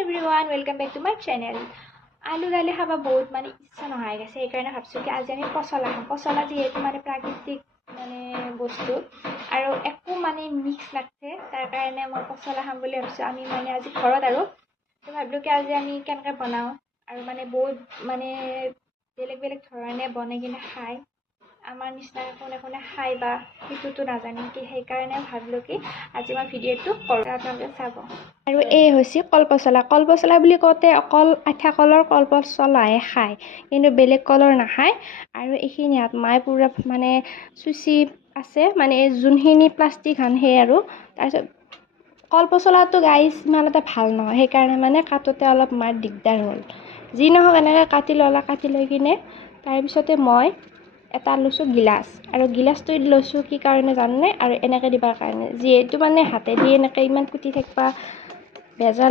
everyone, welcome back to my channel. আলু দালি খাবা বহুত মানে ইচ্ছা নহয় গেছে এই কাৰণে ভাবছো কি আজি আমি পচলা খাম পচলা যেহেতু মানে প্ৰাকৃতিক মানে বস্তু আৰু একো মানে মিক্স নাথকে তাৰ কাৰণে মই পচলা খাম বুলি ভাবছো আমি মানে আজি ঘৰত আৰু তো ভাবলো কি আজি আমি কেনেকৈ বনাও আৰু মানে বহুত মানে বেলেগ বেলেগ ধৰণে বনাই কিনে খাই আমাৰ নিচিনা কোনে কোনে খাই বা সেইটোতো নাজানে কি সেইকাৰণে ভাবিলো কি আজি মই ভিডিঅ'টো কৰোঁ আপোনালোকে চাব আৰু এই হৈছে কলপচলা বুলি কওঁতে অকল আঠা কলৰ কলপচলাহে খায় কিন্তু বেলেগ কলৰ নাখায় আৰু এইখিনি হাত মায়ে পুৰা মানে চুচি আছে মানে যোনখিনি প্লাষ্টিক হান সেই আৰু তাৰপিছত কলপচলাটো গাইজ ইমান এটা ভাল নহয় সেইকাৰণে মানে কাটোতে অলপ মাৰ দিগদাৰ হ'ল যি নহওক এনেকৈ কাটি লৈ কিনে তাৰপিছতে মই এটা লৈছোঁ গিলাচ আৰু গিলাচটো লৈছোঁ কি কাৰণে জানে আৰু এনেকৈ দিবৰ কাৰণে যিহেতু মানে হাতেদি এনেকৈ ইমান কুটি থাকিবা বেজাৰ